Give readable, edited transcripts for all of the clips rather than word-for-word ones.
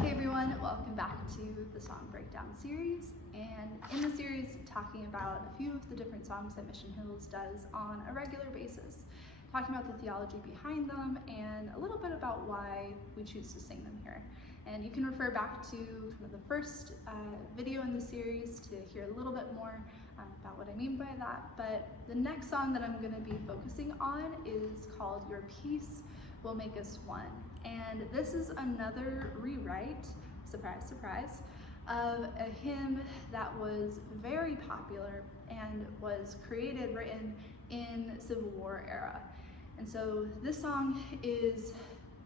Hey everyone, welcome back to the Song Breakdown series, and in the series talking about a few of the different songs that Mission Hills does on a regular basis, talking about the theology behind them and a little bit about why we choose to sing them here. And you can refer back to kind of the first video in the series to hear a little bit more about what I mean by that. But the next song that I'm going to be focusing on is called Your Peace Will Make Us One. And this is another rewrite, surprise, surprise, of a hymn that was very popular and was written in Civil War era. And so this song is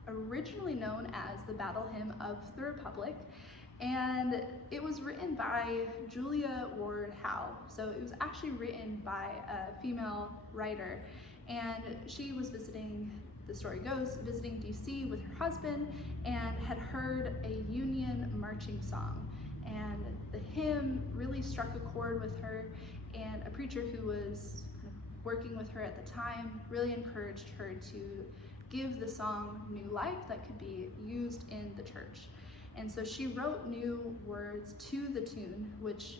originally known as the Battle Hymn of the Republic, and it was written by Julia Ward Howe. So it was actually written by a female writer, and she was visiting, the story goes, visiting DC with her husband and had heard a Union marching song. And the hymn really struck a chord with her, and a preacher who was working with her at the time really encouraged her to give the song new life that could be used in the church. And so she wrote new words to the tune, which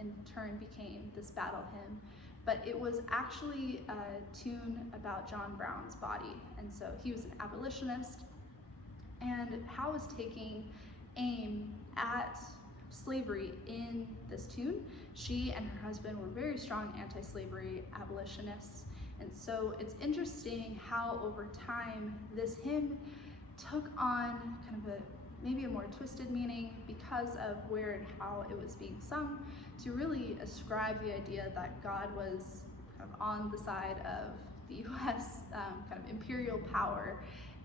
in turn became this battle hymn. But it was actually a tune about John Brown's body. And so he was an abolitionist, and Howe was taking aim at slavery in this tune. She and her husband were very strong anti-slavery abolitionists. And so it's interesting how over time this hymn took on kind of maybe a more twisted meaning because of where and how it was being sung, to really ascribe the idea that God was kind of on the side of the US kind of imperial power.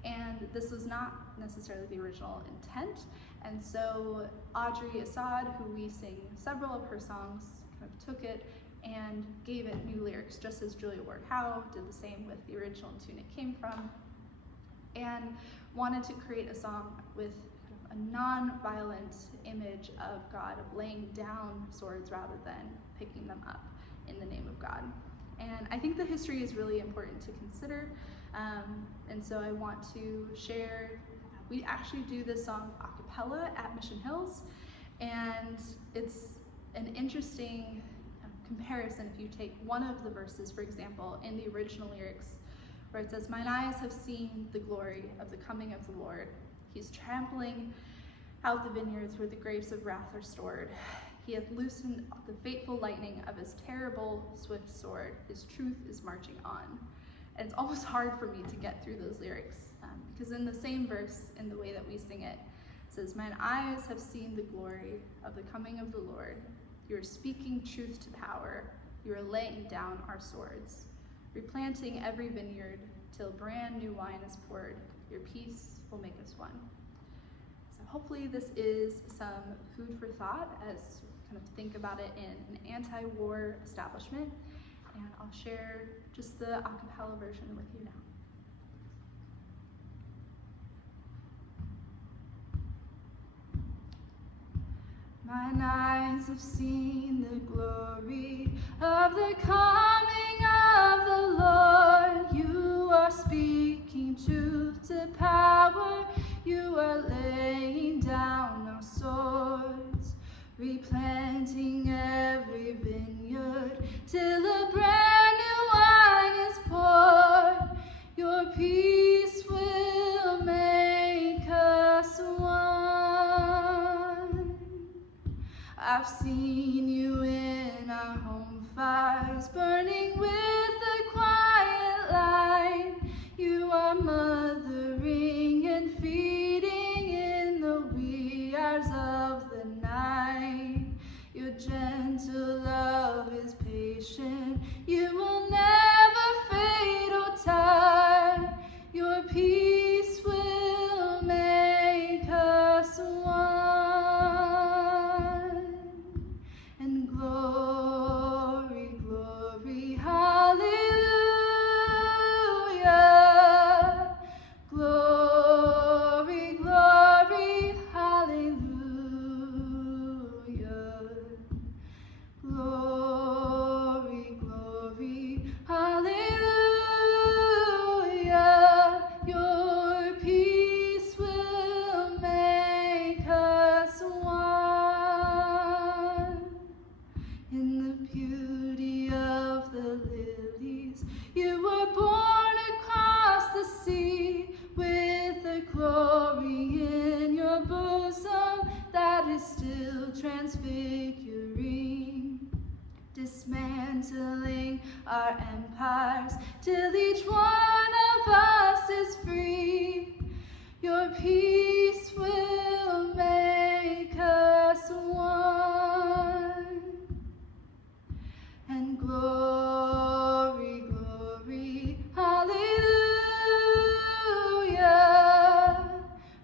And this was not necessarily the original intent. And so Audrey Assad, who we sing several of her songs, kind of took it and gave it new lyrics, just as Julia Ward Howe did the same with the original tune it came from, and wanted to create a song with a non-violent image of God, of laying down swords rather than picking them up in the name of God. And I think the history is really important to consider, and so I want to share, we actually do this song a cappella at Mission Hills, and it's an interesting comparison if you take one of the verses, for example, in the original lyrics, where it says, "Mine eyes have seen the glory of the coming of the Lord. He's trampling out the vineyards where the grapes of wrath are stored. He hath loosened the fateful lightning of his terrible swift sword. His truth is marching on." And it's almost hard for me to get through those lyrics because in the same verse, in the way that we sing it, it says, "Mine eyes have seen the glory of the coming of the Lord. You are speaking truth to power. You are laying down our swords, replanting every vineyard till brand new wine is poured. Your peace will make us one." So hopefully this is some food for thought as we kind of think about it in an anti-war establishment. And I'll share just the a cappella version with you now. Mine eyes have seen the glory of the coming of the Lord. You are speaking truth to power. You are laying down our swords, replanting every vineyard till a brand new wine is poured. Your peace will make us one. I've seen you in our home fires, burning with the quiet light. You are mothering and feeding in the wee hours of the night. Your gentle love is patient. You will never fade or tire. Your peace will make us one. And glory, glory, hallelujah. transfiguring, dismantling our empires till each one of us is free. Your peace will make us one. And glory, glory, hallelujah.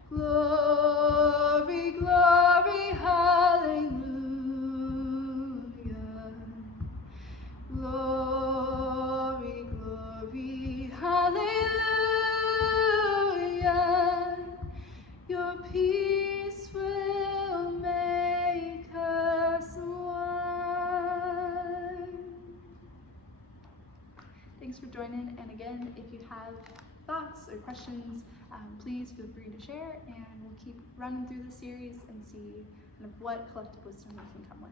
Glory, glory, hallelujah. Glory, glory, hallelujah. Your peace will make us one. Thanks for joining, and again, if you have thoughts or questions, please feel free to share, and we'll keep running through the series and see kind of what collective wisdom we can come with.